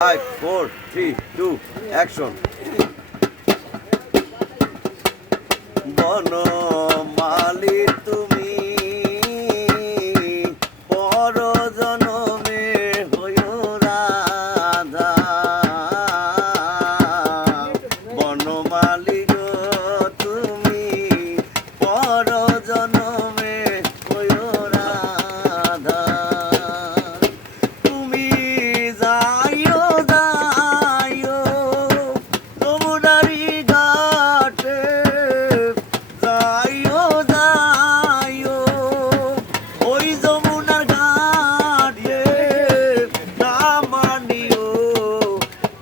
5, 4, 3, 2, action. বনমালী তুমি পর জনমে হইও রাধা। বনমালী গো তুমি পর জনমে হইও রাধা। তুমি যাইও যাইও যমুনারি ঘাটে, যাইও যাইও ওই যমুনার ঘাটে, না মানিও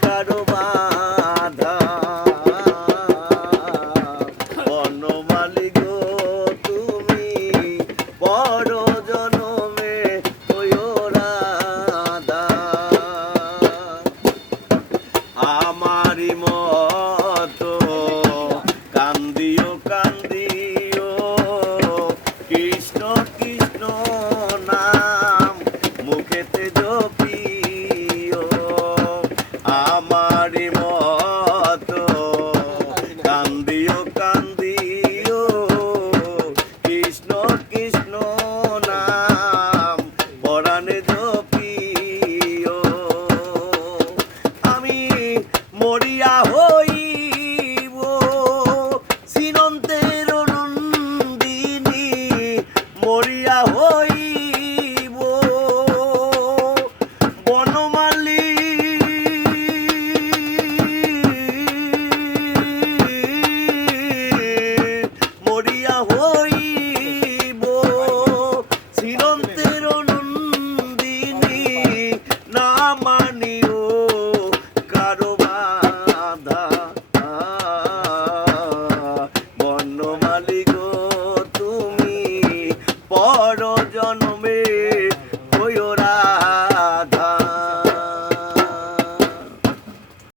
কারো বাধা। বনমালী গো তুমি বড় জনমে হইও রাধা। আমারি মতো কান্দিও কান্দিও কৃষ্ণ কৃষ্ণ নাম মুখেতে জপিও। আমার